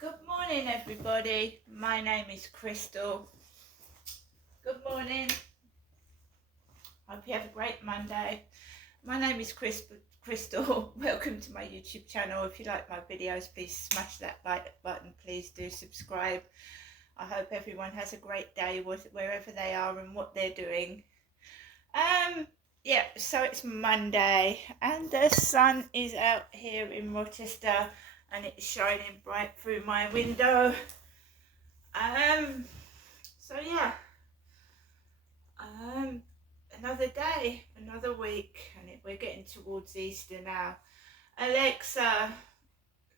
Good morning, everybody. My name is Crystal. Good morning. Hope you have a great Monday. My name is Crystal. Welcome to my YouTube channel. If you like my videos, please smash that like button. Please do subscribe. I hope everyone has a great day wherever they are and what they're doing. Yeah, so it's Monday and the sun is out here in Rochester and it's shining bright through my window. So yeah, another day, another week, and we're getting towards Easter now. Alexa,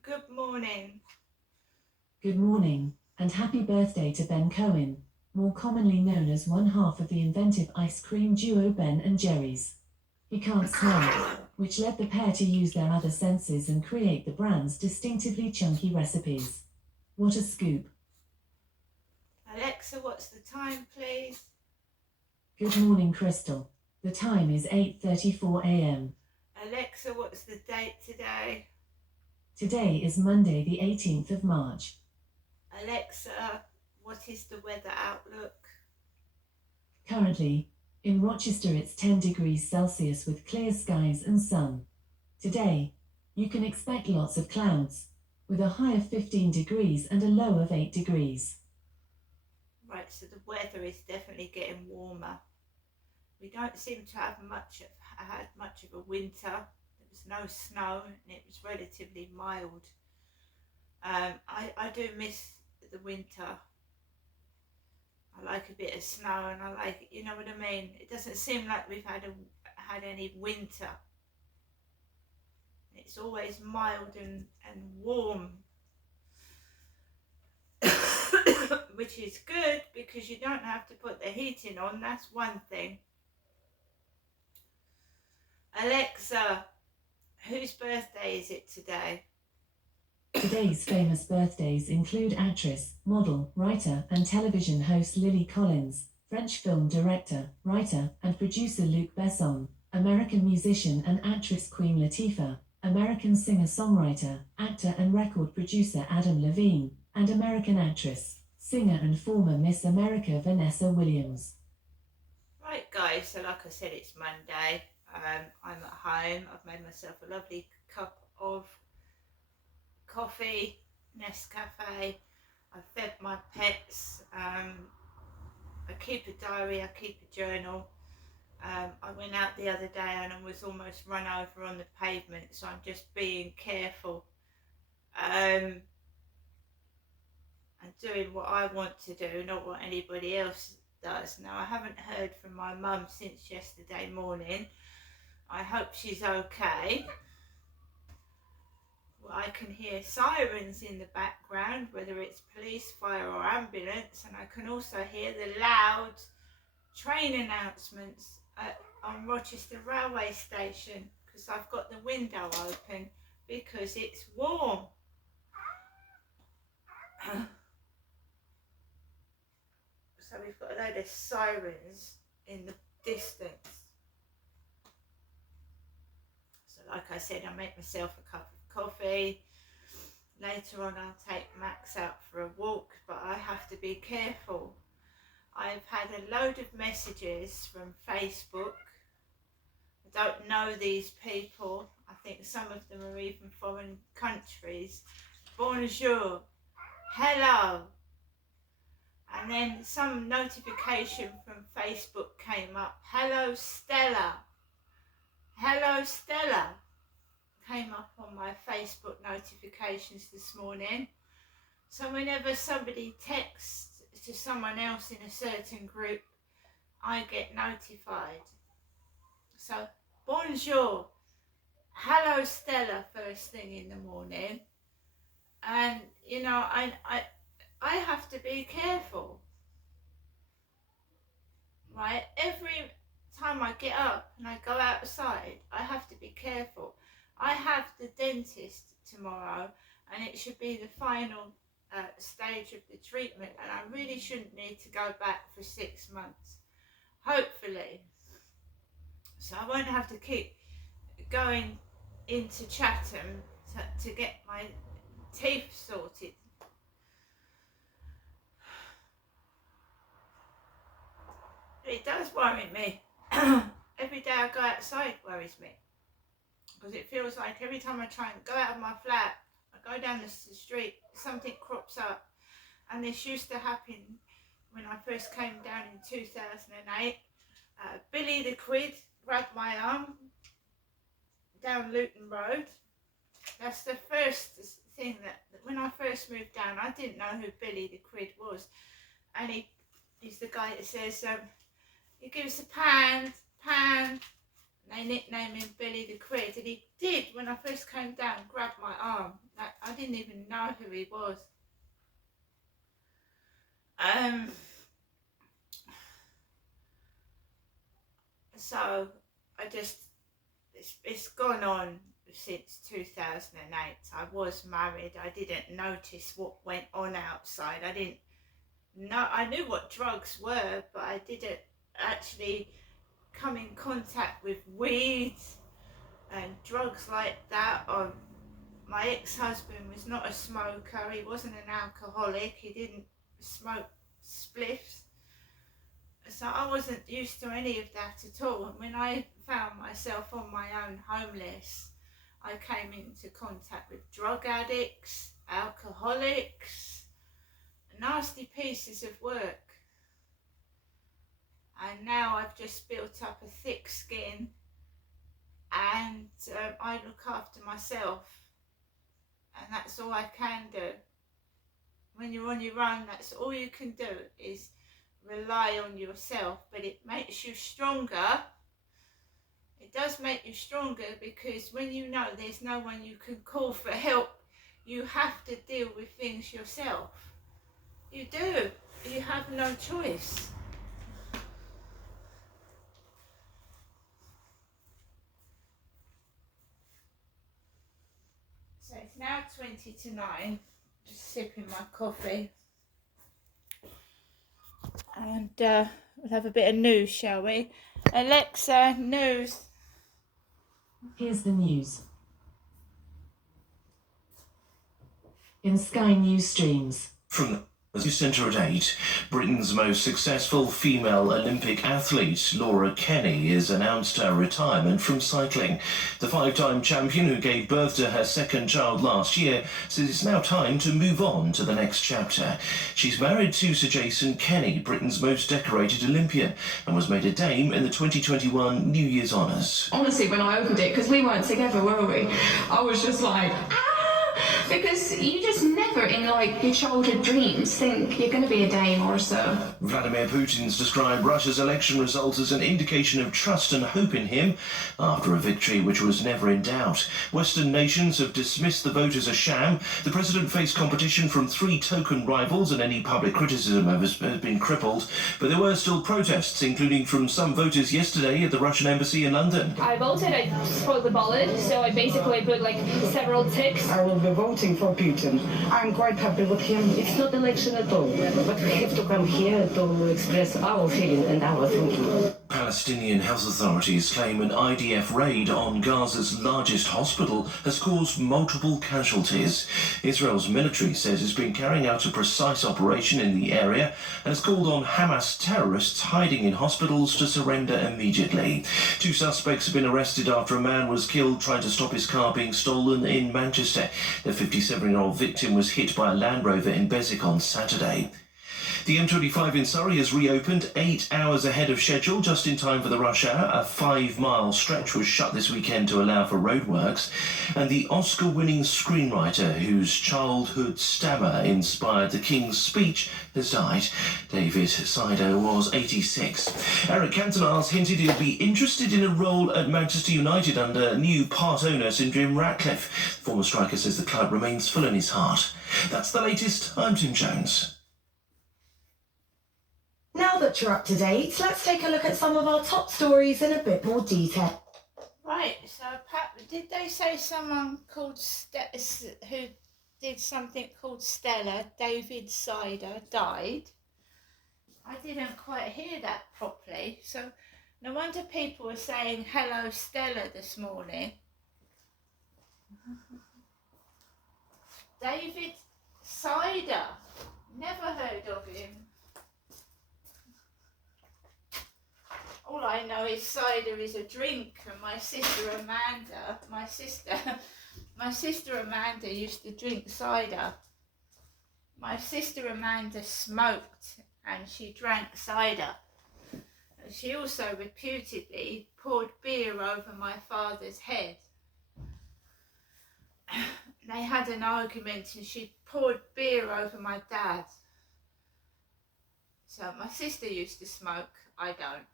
good morning. Good morning, and happy birthday to Ben Cohen, more commonly known as one half of the inventive ice cream duo Ben and Jerry's. He can't smell it, which led the pair to use their other senses and create the brand's distinctively chunky recipes. What a scoop! Alexa, what's the time, please? Good morning, Crystal. The time is 8:34 a.m. Alexa, what's the date today? Today is Monday, the 18th of March. Alexa, what is the weather outlook? Currently, in Rochester it's 10 degrees Celsius with clear skies and sun. Today, you can expect lots of clouds, with a high of 15 degrees and a low of 8 degrees. Right, so the weather is definitely getting warmer. We don't seem to have had much of a winter. There was no snow and it was relatively mild. I do miss the winter. I like a bit of snow and I like, you know what I mean? It doesn't seem like we've had any winter. It's always mild and warm. Which is good because you don't have to put the heating on, that's one thing. Alexa, whose birthday is it today? Today's famous birthdays include actress, model, writer and television host Lily Collins, French film director, writer and producer Luc Besson, American musician and actress Queen Latifah, American singer-songwriter, actor and record producer Adam Levine, and American actress, singer and former Miss America Vanessa Williams. Right guys, so like I said, it's Monday. I'm at home. I've made myself a lovely cup of coffee, Nescafe. I've fed my pets. I keep a diary, I keep a journal. I went out the other day and I was almost run over on the pavement, so I'm just being careful and doing what I want to do, not what anybody else does. Now, I haven't heard from my mum since yesterday morning. I hope she's okay. Well, I can hear sirens in the background, whether it's police, fire or ambulance, and I can also hear the loud train announcements on Rochester railway station because I've got the window open because it's warm. So we've got a load of sirens in the distance. So like I said, I make myself a cup of coffee. Later on I'll take Max out for a walk, but I have to be careful. I've had a load of messages from Facebook. I don't know these people. I think some of them are even foreign countries. Bonjour, hello. And then some notification from Facebook came up. Hello, Stella. Hello, Stella. Came up on my Facebook notifications this morning. So whenever somebody texts to someone else in a certain group, I get notified. So, bonjour. Hello, Stella, first thing in the morning. And, you know, I have to be careful, right? Every time I get up and I go outside, I have to be careful. I have the dentist tomorrow and it should be the final stage of the treatment, and I really shouldn't need to go back for 6 months, hopefully. So I won't have to keep going into Chatham to get my teeth sorted It does worry me. Every day I go outside worries me. Because it feels like every time I try and go out of my flat, I go down the street, something crops up. And this used to happen when I first came down in 2008. Billy the Quid grabbed my arm down Luton Road. That's the first thing that when I first moved down, I didn't know who Billy the Quid was. And he's the guy that says, he gives a pound. They nicknamed him Billy the Quid, and he did, when I first came down, grab my arm. I didn't even know who he was. So I just, it's gone on since 2008. I was married. I didn't notice what went on outside. I didn't know. I knew what drugs were, but I didn't actually come in contact with weed and drugs like that. My ex-husband was not a smoker. He wasn't an alcoholic. He didn't smoke spliffs. So I wasn't used to any of that at all. And when I found myself on my own homeless, I came into contact with drug addicts, alcoholics, nasty pieces of work. And now I've just built up a thick skin, and I look after myself, and that's all I can do. When you're on your own, that's all you can do, is rely on yourself. But it makes you stronger. It does make you stronger, because when you know there's no one you can call for help, you have to deal with things yourself. You do. You have no choice. So it's now 20 to 9, just sipping my coffee. And we'll have a bit of news, shall we? Alexa, news. Here's the news. In Sky News Streams. From the centre at 8, Britain's most successful female Olympic athlete, Laura Kenny, has announced her retirement from cycling. The 5-time champion, who gave birth to her second child last year, says it's now time to move on to the next chapter. She's married to Sir Jason Kenny, Britain's most decorated Olympian, and was made a dame in the 2021 New Year's Honours. Honestly, when I opened it, because we weren't together, were we? I was just like, because you just never in like your childhood dreams think you're going to be a dame or so. Vladimir Putin's described Russia's election result as an indication of trust and hope in him after a victory which was never in doubt. Western nations have dismissed the vote as a sham. The president faced competition from 3 token rivals, and any public criticism has been crippled. But there were still protests, including from some voters yesterday at the Russian embassy in London. I voted, I spoiled the ballot, so I basically put like several ticks. I will be voting for Putin. I'm quite happy with him. It's not election at all, but we have to come here to express our feeling and our thinking. Palestinian health authorities claim an IDF raid on Gaza's largest hospital has caused multiple casualties. Israel's military says it's been carrying out a precise operation in the area and has called on Hamas terrorists hiding in hospitals to surrender immediately. 2 suspects have been arrested after a man was killed trying to stop his car being stolen in Manchester. The 57-year-old victim was hit by a Land Rover in Beswick on Saturday. The M25 in Surrey has reopened 8 hours ahead of schedule, just in time for the rush hour. A 5-mile stretch was shut this weekend to allow for roadworks. And the Oscar-winning screenwriter whose childhood stammer inspired the King's Speech has died. David Sido was 86. Eric Cantona's hinted he'll be interested in a role at Manchester United under new part owner Sir Jim Ratcliffe. The former striker says the club remains full in his heart. That's the latest. I'm Tim Jones. Now that you're up to date, let's take a look at some of our top stories in a bit more detail. Right, so did they say someone called who did something called Stella, David Sider, died? I didn't quite hear that properly, so no wonder people were saying hello Stella this morning. David Sider, never heard of him. know is cider is a drink, and my sister Amanda, my sister Amanda used to drink cider. My sister Amanda smoked and she drank cider. She also reputedly poured beer over my father's head. They had an argument and she poured beer over my dad. So my sister used to smoke, I don't.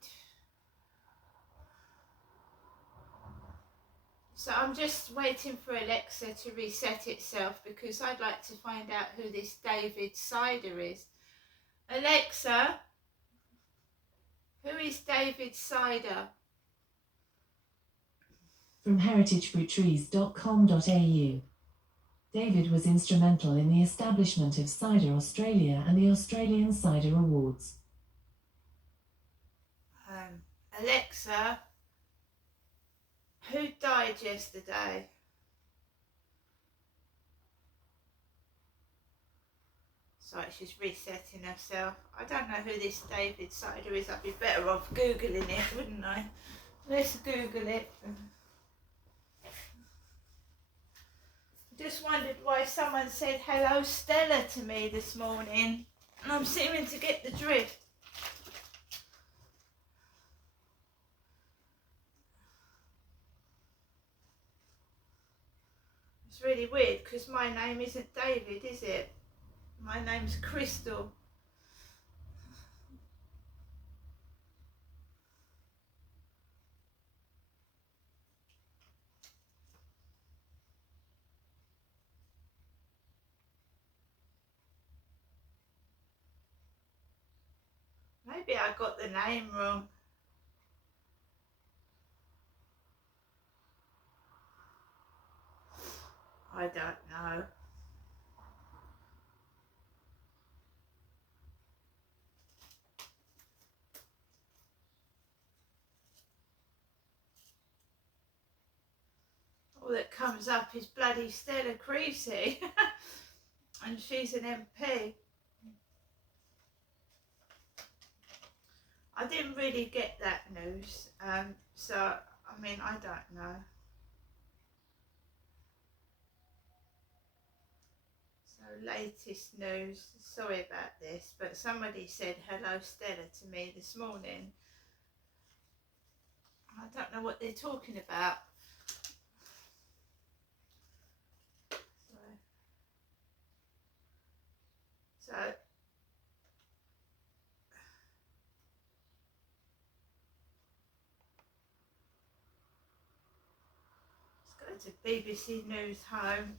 So I'm just waiting for Alexa to reset itself because I'd like to find out who this David Cider is. Alexa, who is David Cider? From heritagefruittrees.com.au. David was instrumental in the establishment of Cider Australia and the Australian Cider Awards. Alexa, who died yesterday? Sorry, she's resetting herself. I don't know who this David Cider is. I'd be better off Googling it, wouldn't I? Let's Google it. Just wondered why someone said hello Stella to me this morning. And I'm seeming to get the drift. It's really weird because my name isn't David, is it? My name's Crystal. Maybe I got the name wrong. I don't know. All that comes up is bloody Stella Creasy. And she's an MP. I didn't really get that news. So, I mean, I don't know. So, latest news. Sorry about this, but somebody said hello Stella to me this morning. I don't know what they're talking about. So let's go to BBC News Home.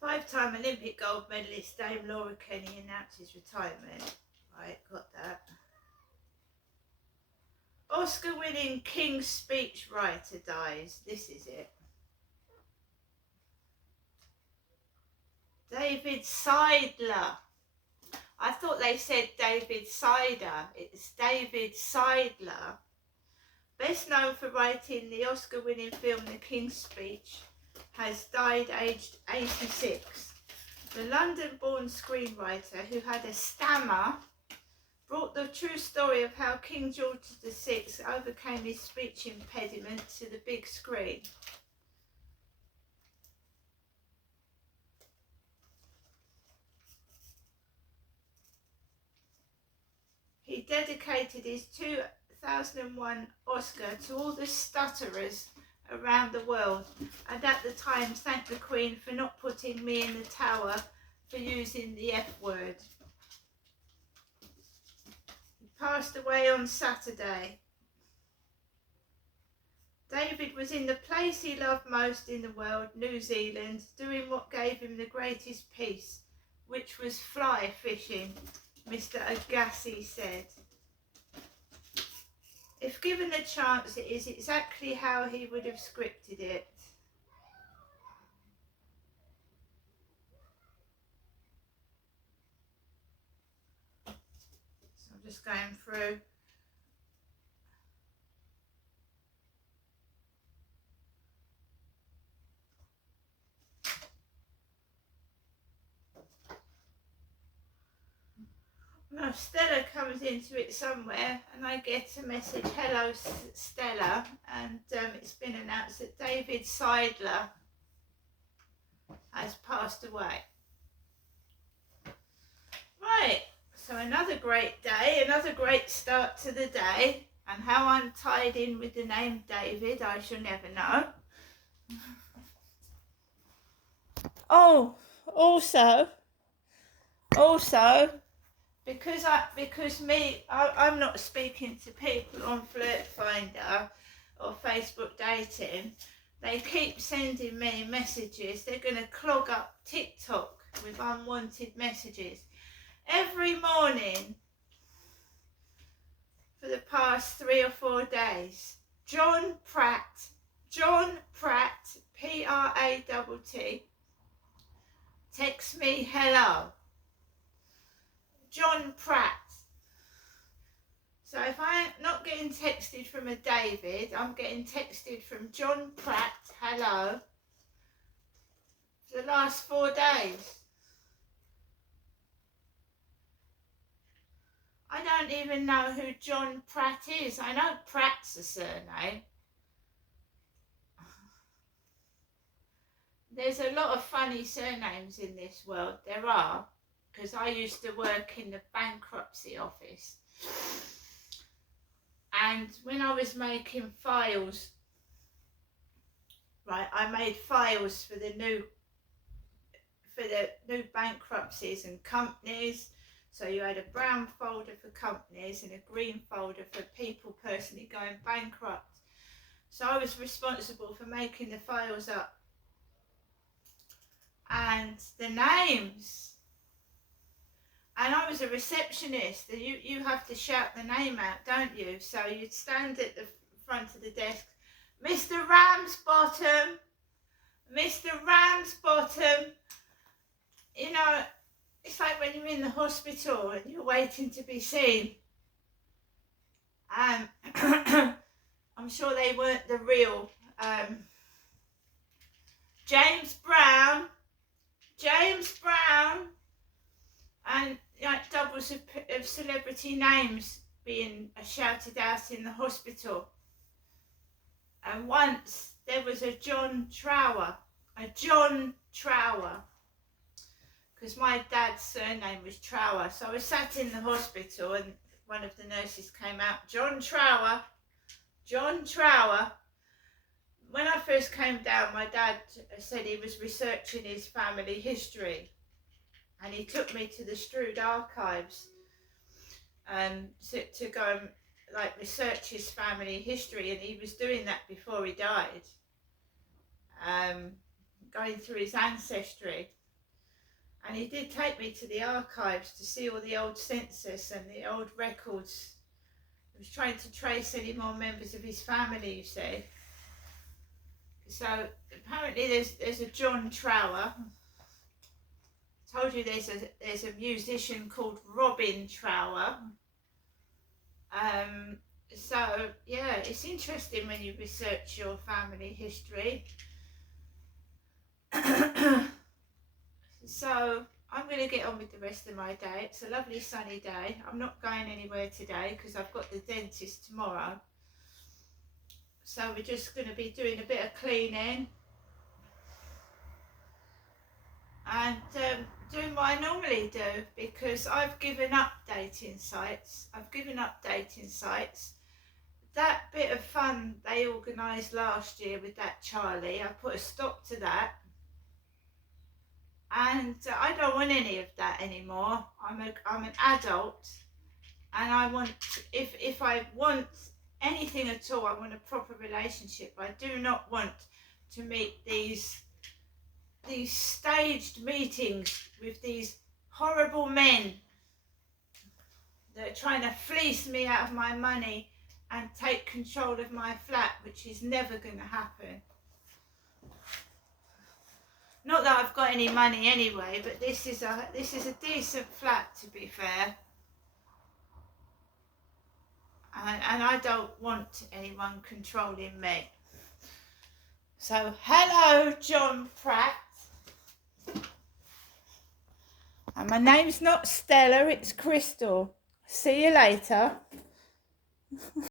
Five-time Olympic gold medalist Dame Laura Kenny announces retirement. Right, got that. Oscar-winning King's Speech writer dies. This is it. David Seidler. I thought they said David Cider. It's David Seidler. Best known for writing the Oscar-winning film The King's Speech, has died aged 86. The London-born screenwriter who had a stammer brought the true story of how King George VI overcame his speech impediment to the big screen. He dedicated his 2001 Oscar to all the stutterers around the world, and at the time thanked the Queen for not putting me in the tower for using the F word. He passed away on Saturday. David was in the place he loved most in the world, New Zealand, doing what gave him the greatest peace, which was fly fishing, Mr. Agassi said. If given the chance, it is exactly how he would have scripted it. So I'm just going through. Now Stella comes into it somewhere and I get a message, hello Stella, and it's been announced that David Seidler has passed away. Right, so another great day, another great start to the day, and how I'm tied in with the name David I shall never know. Oh, also, because I'm not speaking to people on Flirt Finder or Facebook dating, they keep sending me messages. They're going to clog up TikTok with unwanted messages. Every morning for the past 3 or 4 days, John Pratt, P-R-A-T-T, text me hello. John Pratt. So if I'm not getting texted from a David, I'm getting texted from John Pratt, hello, for the last 4 days. I don't even know who John Pratt is. I know Pratt's a surname. There's a lot of funny surnames in this world. There are, because I used to work in the bankruptcy office. And when I was making files, right, I made files for the new bankruptcies and companies. So you had a brown folder for companies and a green folder for people personally going bankrupt. So I was responsible for making the files up. And the names. And I was a receptionist. You have to shout the name out, don't you? So you'd stand at the front of the desk, Mr. Ramsbottom, Mr. Ramsbottom. You know, it's like when you're in the hospital and you're waiting to be seen. I'm sure they weren't the real James Brown, and like doubles of celebrity names being shouted out in the hospital. And once there was a John Trower, because my dad's surname was Trower. So I was sat in the hospital and one of the nurses came out, John Trower. When I first came down, my dad said he was researching his family history, and he took me to the Strood archives to go and like research his family history, and he was doing that before he died, going through his ancestry. And he did take me to the archives to see all the old census and the old records. He was trying to trace any more members of his family, you see. So apparently there's a John Trower. I told you there's a musician called Robin Trower. So yeah, it's interesting when you research your family history. So I'm going to get on with the rest of my day. It's a lovely sunny day. I'm not going anywhere today because I've got the dentist tomorrow. So we're just going to be doing a bit of cleaning and doing what I normally do, because I've given up dating sites. That bit of fun they organised last year with that Charlie, I put a stop to that. And I don't want any of that anymore. I'm an adult, and I want, if I want anything at all, I want a proper relationship. I do not want to meet these staged meetings with these horrible men that are trying to fleece me out of my money and take control of my flat, which is never going to happen. Not that I've got any money anyway, but this is a decent flat, to be fair. And I don't want anyone controlling me. So, hello, John Pratt. And my name's not Stella, it's Crystal. See you later.